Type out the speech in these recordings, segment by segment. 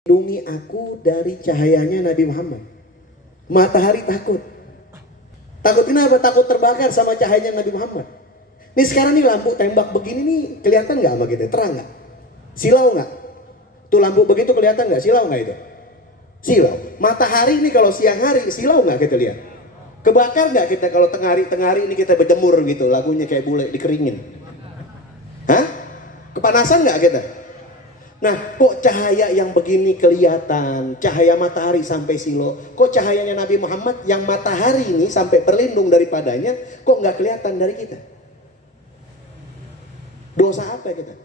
Lindungi aku dari cahayanya Nabi Muhammad. Matahari takut. Takut kenapa? Takut terbakar sama cahayanya Nabi Muhammad. Nih sekarang nih lampu tembak begini nih, kelihatan nggak sama kita? Terang nggak? Silau nggak? Tuh lampu begitu kelihatan nggak? Silau nggak itu? Silau. Matahari ini kalau siang hari silau nggak kita lihat? Kebakar nggak kita kalau tengah hari ini kita berjemur gitu, lagunya kayak bule dikeringin? Hah? Kepanasan nggak kita? Nah, kok cahaya yang begini kelihatan, cahaya matahari sampai silo, kok cahayanya Nabi Muhammad yang matahari ini sampai berlindung daripadanya, kok nggak kelihatan dari kita? Dosa apa kita?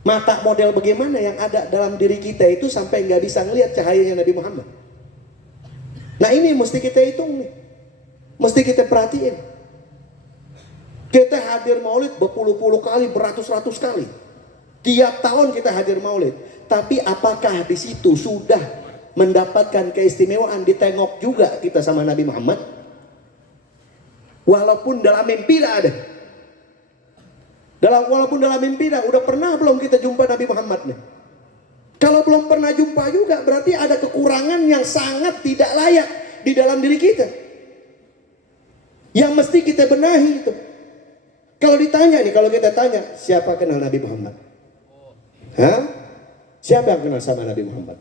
Mata model bagaimana yang ada dalam diri kita itu sampai nggak bisa ngelihat cahayanya Nabi Muhammad? Nah ini mesti kita hitung nih, mesti kita perhatiin. Kita hadir maulid berpuluh-puluh kali, beratus-ratus kali. Tiap tahun kita hadir maulid, tapi apakah di situ sudah mendapatkan keistimewaan, ditengok juga kita sama Nabi Muhammad? Walaupun dalam mimpi tidak ada. Walaupun dalam mimpi tidak, udah pernah belum kita jumpa Nabi Muhammad nih? Kalau belum pernah jumpa juga berarti ada kekurangan yang sangat tidak layak di dalam diri kita, yang mesti kita benahi itu. Kalau ditanya nih, kalau kita tanya siapa kenal Nabi Muhammad? Hah? Siapa yang kenal sama Nabi Muhammad?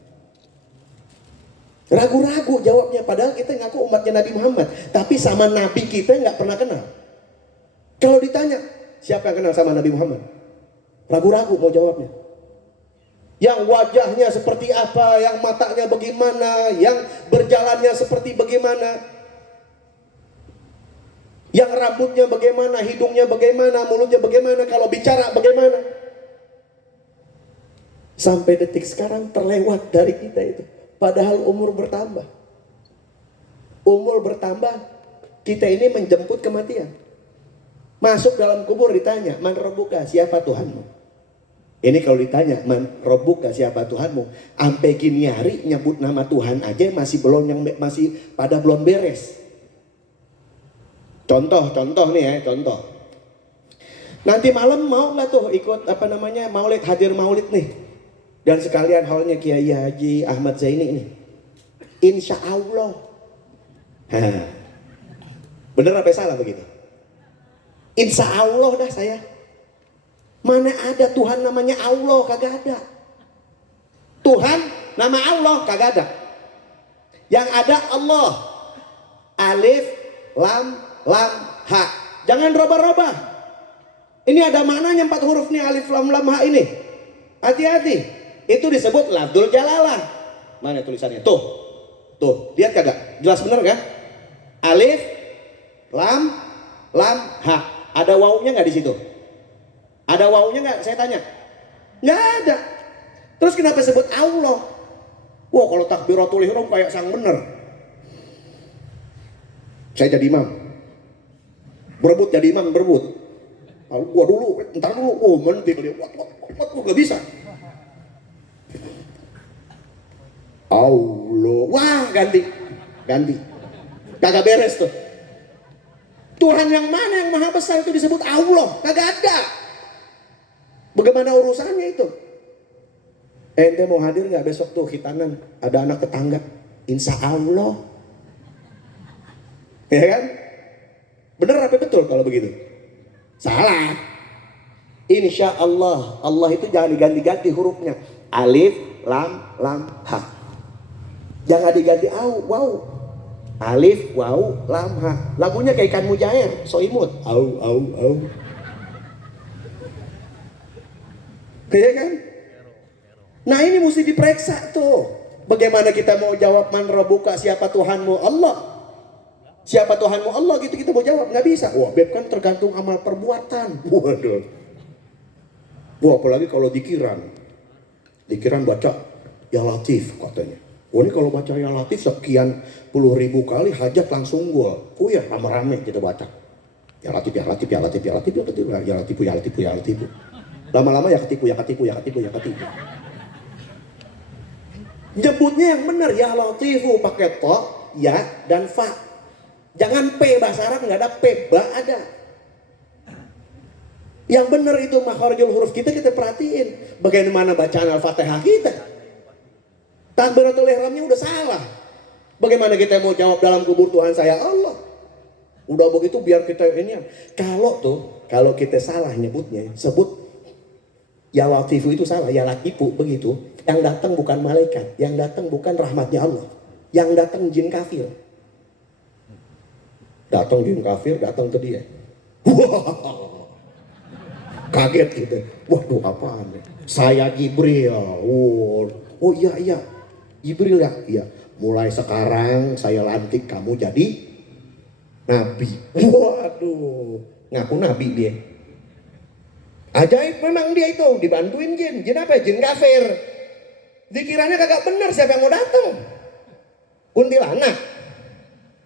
Ragu-ragu jawabnya, padahal kita ngaku umatnya Nabi Muhammad, tapi sama Nabi kita nggak pernah kenal. Kalau ditanya siapa yang kenal sama Nabi Muhammad, ragu-ragu mau jawabnya. Yang wajahnya seperti apa, yang matanya bagaimana, yang berjalannya seperti bagaimana, yang rambutnya bagaimana, hidungnya bagaimana, mulutnya bagaimana, kalau bicara bagaimana. Sampai detik sekarang terlewat dari kita itu. Padahal umur bertambah. Umur bertambah, kita ini menjemput kematian. Masuk dalam kubur ditanya, man rabbuka, siapa Tuhanmu? Ini kalau ditanya, man rabbuka, siapa Tuhanmu? Sampai gini hari nyebut nama Tuhan aja masih belum beres. Contoh nih ya, contoh. Nanti malam mau nggak tuh ikut maulid, hadir maulid nih? Dan sekalian halnya Kiai Haji Ahmad Zaini ini. Insya Allah. Bener apa salah begitu? Insya Allah dah saya. Mana ada Tuhan namanya Allah, kagak ada. Tuhan nama Allah kagak ada. Yang ada Allah. Alif, lam, ha. Jangan robah-robah. Ini ada maknanya 4 huruf nih, alif, lam, ha ini. Hati-hati. Itu disebut lafdzul jalalah. Mana tulisannya? Tuh, lihat kagak? Jelas bener kan? Alif, lam, ha. Ada wawunya nggak di situ? Ada wawunya nggak? Saya tanya. Nggak ada. Terus kenapa sebut Allah? Wah, kalau takbiratul ihram kayak sang bener. Saya jadi imam. Berebut jadi imam, berebut. Gua dulu, entar dulu. Menti dia. Nggak bisa. Allah, wah ganti, kagak beres tuh. Tuhan yang mana yang maha besar itu disebut Allah, kagak ada. Bagaimana urusannya itu? Ente mau hadir nggak besok tuh khitanan, ada anak tetangga, insya Allah, ya kan? Bener apa betul kalau begitu? Salah. Insya Allah, Allah itu jangan diganti-ganti hurufnya, alif, lam, ha. Jangan diganti wow. Alif, wow, lam, ha. Lagunya kayak ikan mujair, so imut. Au. Kayak kan? Nah ini mesti diperiksa tuh. Bagaimana kita mau jawab man rabbuka, siapa Tuhanmu? Allah. Siapa Tuhanmu? Allah gitu kita mau jawab, nggak bisa. Wah, beb kan tergantung amal perbuatan. Waduh. Wah, apalagi kalau dikiran baca ya Latif katanya. Oh ini kalau baca ya Latif sekian puluh ribu kali hajat langsung gol. Oh ya rame-rame kita baca. Ya Latif. Lama-lama ya ketipu. Nyebutnya yang benar ya Latifu, pakai to, ya dan fa. Jangan p, bahasa Arab nggak ada p, ba ada. Yang benar itu makharijul huruf kita perhatiin. Bagaimana bacaan Al-Fatihah kita. Takbiratul ihramnya udah salah. Bagaimana kita mau jawab dalam kubur Tuhan saya Allah? Udah begitu biar kita ini. Kalau kita salah nyebutnya, sebut ya latifu itu salah, ya latifu begitu. Yang datang bukan malaikat, yang datang bukan rahmatnya Allah, yang datang jin kafir. Datang jin kafir, datang ke dia. Wah, kaget gitu. Waduh, apaan? Saya Jibril. Oh iya, Jibril ya. Iya. Mulai sekarang saya lantik kamu jadi nabi. Waduh, ngaku nabi dia. Ajaib memang dia itu, dibantuin jin. Jin apa? Jin kafir. Dikiranya kagak benar, siapa yang mau datang? Kuntilanak.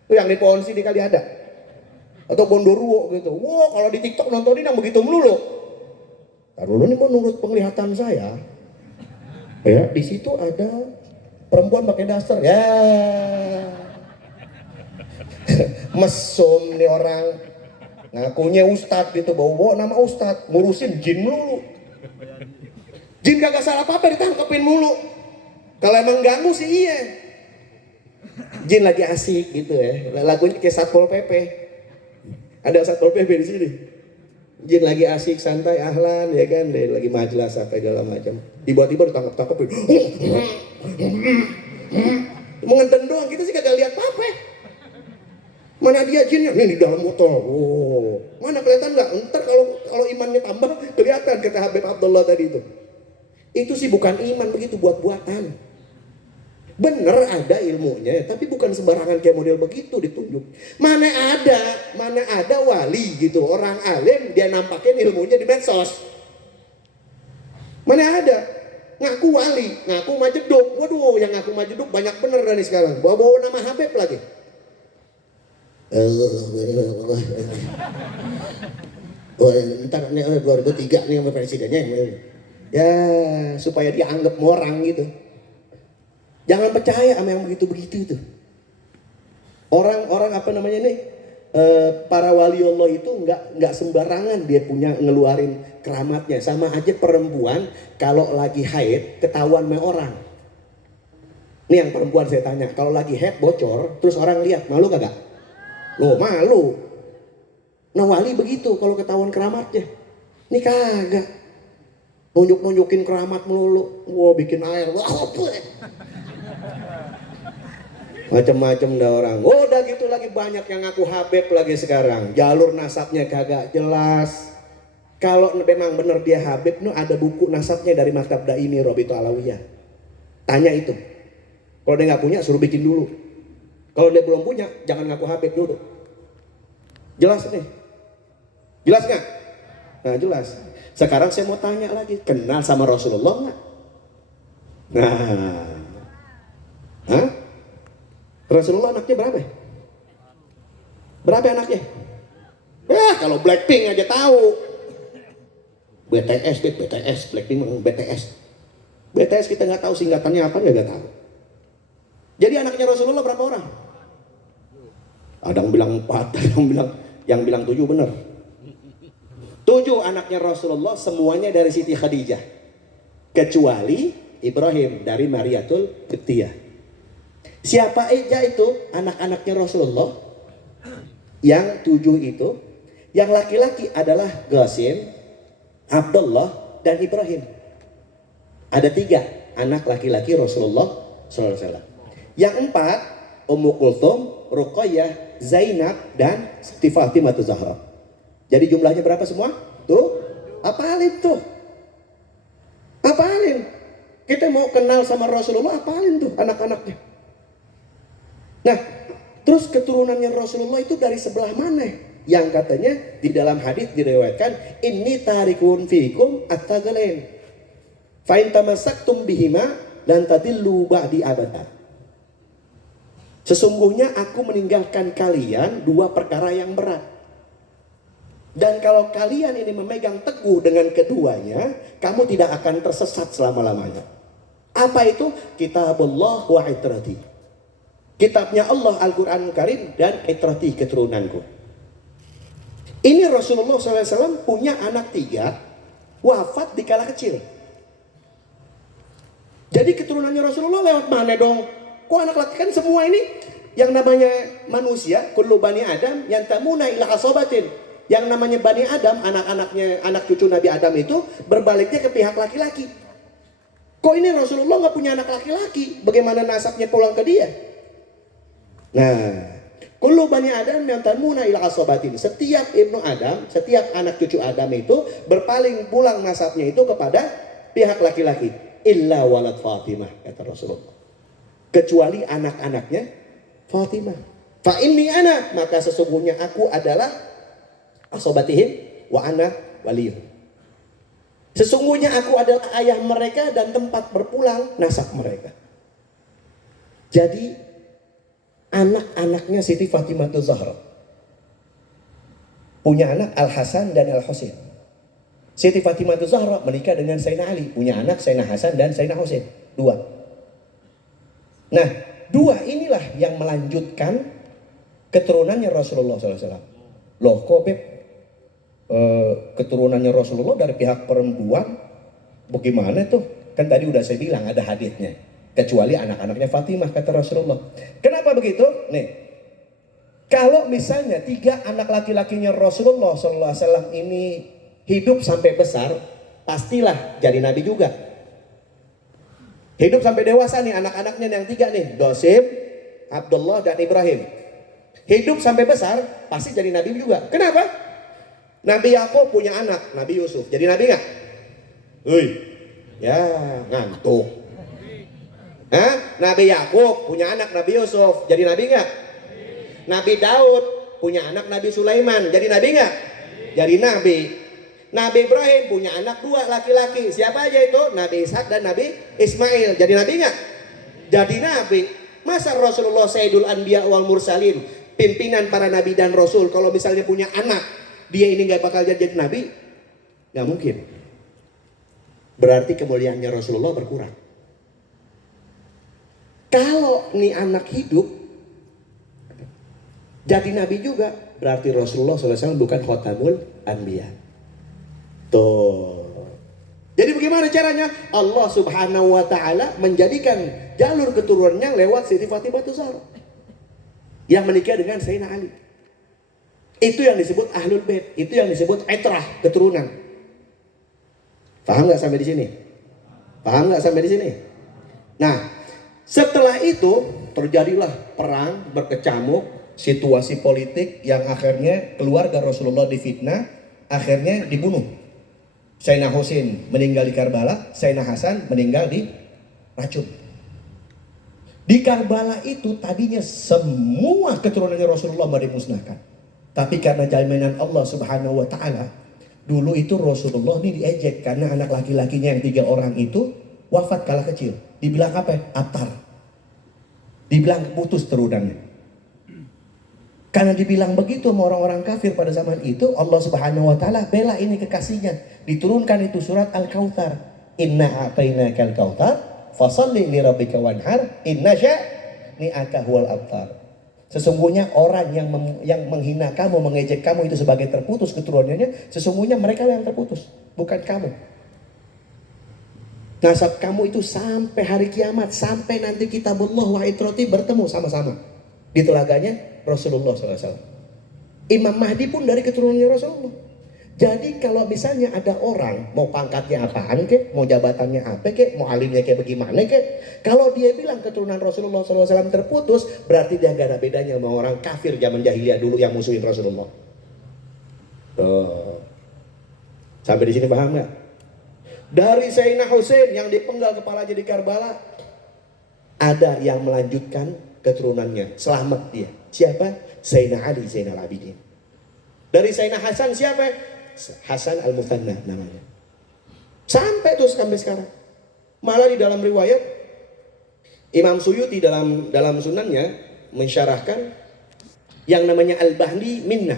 Itu yang di pohon sini kali ada. Atau Bondoruo gitu. Wah, kalau di TikTok nontonin yang begitu melulu. Taruh ini menurut penglihatan saya, ya di situ ada perempuan pakai daster. Ya, mesum nih orang. Ngakunya ustadz gitu, bawa nama ustadz, ngurusin jin melulu. Jin kagak salah apa-apa, ditangkepin mulu. Kalau emang ganggu sih iya. Jin lagi asik gitu ya, lagunya kayak Satpol PP. Ada Satpol PP di sini. Jin lagi asik santai ahlan ya kan, dia lagi majelis apa segala macam. Tiba-tiba ditangkap-tangkapin. Mengenten doang, kita sih kagak lihat apa-apa. Mana dia jinnya? Nih di dalam motor. Oh, mana kelihatan nggak? Ntar kalau imannya tambah kelihatan, kata Habib Abdullah tadi itu. Itu sih bukan iman, begitu buat-buatan. Bener ada ilmunya, tapi bukan sembarangan kayak model begitu ditunjuk. Mana ada wali gitu, orang alim dia nampakin ilmunya di medsos. Mana ada ngaku wali, ngaku majeduk. Waduh, yang ngaku majeduk banyak bener nih sekarang. Bawa nama Habib lagi. Ntar nih 2003 nih sama presidennya. Ya supaya dianggap orang gitu. Jangan percaya sama yang begitu-begitu itu. Orang apa namanya nih, para wali Allah itu nggak sembarangan dia punya ngeluarin keramatnya. Sama aja perempuan kalau lagi haid ketahuan sama orang. Ini yang perempuan saya tanya, kalau lagi haid bocor terus orang lihat, malu kagak? Loh malu. Nah wali begitu kalau ketahuan keramatnya. Ini kagak. Nunjuk-nunjukin keramat melulu. Wah bikin air. Wah macam-macam dah orang. Oh udah gitu lagi banyak yang ngaku Habib lagi sekarang. Jalur nasabnya kagak jelas. Kalau memang benar dia Habib, ada buku nasabnya dari Maktab Daimi Robito Alawiyah. Tanya itu. Kalau dia nggak punya suruh bikin dulu. Kalau dia belum punya jangan ngaku Habib dulu. Jelas nih? Jelas nggak? Nah jelas. Sekarang saya mau tanya lagi, kenal sama Rasulullah nggak? Nah, hah? Rasulullah anaknya berapa? Berapa anaknya? Kalau Blackpink aja tahu. BTS, Blackpink BTS. BTS kita nggak tahu singkatannya apa, nggak tahu. Jadi anaknya Rasulullah berapa orang? Ada yang bilang 4, ada yang bilang 7 benar. 7 anaknya Rasulullah semuanya dari Siti Khadijah. Kecuali Ibrahim dari Mariatul Qibtiyah. Siapa aja itu anak-anaknya Rasulullah? Yang 7 itu. Yang laki-laki adalah Qasim, Abdullah, dan Ibrahim. Ada 3 anak laki-laki Rasulullah SAW. Yang 4 Ummu Kulthum, Ruqayyah, Zainab, dan Siti Fatimah Zahra. Jadi jumlahnya berapa semua? Tuh, apalin tuh. Apalin. Kita mau kenal sama Rasulullah, apalin tuh anak-anaknya. Nah, terus keturunannya Rasulullah itu dari sebelah mana? Yang katanya di dalam hadis diriwayatkan, inni tarikun fikum at-tagalain. Fa in tamassaktum bihima lan tadillu ba'di abadan. Sesungguhnya aku meninggalkan kalian 2 perkara yang berat. Dan kalau kalian ini memegang teguh dengan keduanya, kamu tidak akan tersesat selama-lamanya. Apa itu? Kitabullah wa itrati. Kitabnya Allah Al-Quran Karim dan itrati keturunanku. Ini Rasulullah SAW punya anak 3, wafat di kala kecil. Jadi keturunannya Rasulullah lewat mana dong? Kok anak laki kan semua ini yang namanya manusia, kullu bani Adam yang tamuna ila asobatin. Yang namanya bani Adam, anak-anaknya, anak cucu Nabi Adam itu berbaliknya ke pihak laki-laki. Kok ini Rasulullah nggak punya anak laki-laki? Bagaimana nasabnya pulang ke dia? Nah, kullu bani Adam yang tamuna ila asobatin. Setiap ibnu Adam, setiap anak cucu Adam itu berpaling pulang nasabnya itu kepada pihak laki-laki. Illa walad Fatimah, kata Rasulullah. Kecuali anak-anaknya Fatimah. Fa inni ana, maka sesungguhnya aku adalah asobatihim wa ana waliyuh. Sesungguhnya aku adalah ayah mereka dan tempat berpulang nasab mereka. Jadi anak-anaknya Siti Fatimah Zahra punya anak Al Hasan dan Al Husain. Siti Fatimah Zahra menikah dengan Sayyidina Ali, punya anak Sayyidina Hasan dan Sayyidina Husain, 2. Nah, 2 inilah yang melanjutkan keturunannya Rasulullah SAW. Loh kok Beb, keturunannya Rasulullah dari pihak perempuan, bagaimana tuh? Kan tadi udah saya bilang ada haditsnya. Kecuali anak-anaknya Fatimah, kata Rasulullah. Kenapa begitu? Nih, kalau misalnya 3 anak laki-lakinya Rasulullah SAW ini hidup sampai besar, pastilah jadi nabi juga. Hidup sampai dewasa nih anak-anaknya yang 3 nih, Dosim, Abdullah dan Ibrahim. Hidup sampai besar, pasti jadi nabi juga. Kenapa? Nabi Yakub punya anak, Nabi Yusuf. Jadi nabi nggak? Hei, ya ngantuk. Hah? Nabi Yakub punya anak, Nabi Yusuf. Jadi nabi nggak? Nabi Daud punya anak, Nabi Sulaiman. Jadi nabi nggak? Jadi nabi. Nabi Ibrahim punya anak 2 laki-laki. Siapa aja itu? Nabi Ishak dan Nabi Ismail. Jadi nabi nggak? Jadi nabi. Masa Rasulullah Sayyidul Anbiya wal Mursalin, pimpinan para nabi dan rasul, kalau misalnya punya anak, dia ini nggak bakal jadi nabi? Nggak mungkin. Berarti kemuliaannya Rasulullah berkurang. Kalau nih anak hidup jadi nabi juga, berarti Rasulullah SAW bukan khotamul anbiya. Tuh. Jadi bagaimana caranya? Allah Subhanahu wa taala menjadikan jalur keturunannya lewat Siti Fatimah Zahra yang menikah dengan Sayyidina Ali. Itu yang disebut Ahlul Bait, itu yang disebut etrah, keturunan. Paham nggak sampai di sini? Paham nggak sampai di sini? Nah, setelah itu terjadilah perang berkecamuk, situasi politik yang akhirnya keluarga Rasulullah difitnah, akhirnya dibunuh. Sayyidina Husain meninggal di Karbala, Sayyidina Hasan meninggal di racun. Di Karbala itu tadinya semua keturunannya Rasulullah mau dimusnahkan. Tapi karena jaminan Allah Subhanahu wa taala, dulu itu Rasulullah ini diejek karena anak laki-lakinya yang 3 orang itu wafat kala kecil. Dibilang apa? Abtar. Dibilang putus turunannya. Karena dibilang begitu sama orang-orang kafir pada zaman itu, Allah Subhanahu wa taala bela ini kekasihnya. Diturunkan itu surat Al-Kautsar. Inna a'tainakal kautsar fashalli li rabbika wanhar inna syani'aka huwal abtar. Sesungguhnya orang yang menghina kamu, mengejek kamu itu sebagai terputus keturunannya, sesungguhnya mereka yang terputus, bukan kamu. Nasab kamu itu sampai hari kiamat, sampai nanti kitabullah wa itrati bertemu sama-sama di telaganya Rasulullah SAW. Imam Mahdi pun dari keturunannya Rasulullah. Jadi kalau misalnya ada orang mau pangkatnya apaan kek, mau jabatannya apa kek, mau alimnya kayak bagaimana kek, kalau dia bilang keturunan Rasulullah SAW terputus, berarti dia gak ada bedanya sama orang kafir zaman jahiliyah dulu yang musuhin Rasulullah. Tuh. Sampai di sini paham nggak? Dari Sayyidina Husain yang dipenggal kepalanya di Karbala, ada yang melanjutkan keturunannya, selamat dia. Siapa? Sayyidina Ali Zainal Abidin. Dari Sayyidina Hasan siapa? Hasan Al-Muthanna namanya. Sampai terus sampai sekarang. Malah di dalam riwayat Imam Suyuti dalam sunannya mensyarahkan yang namanya Al-Bahli Minnah.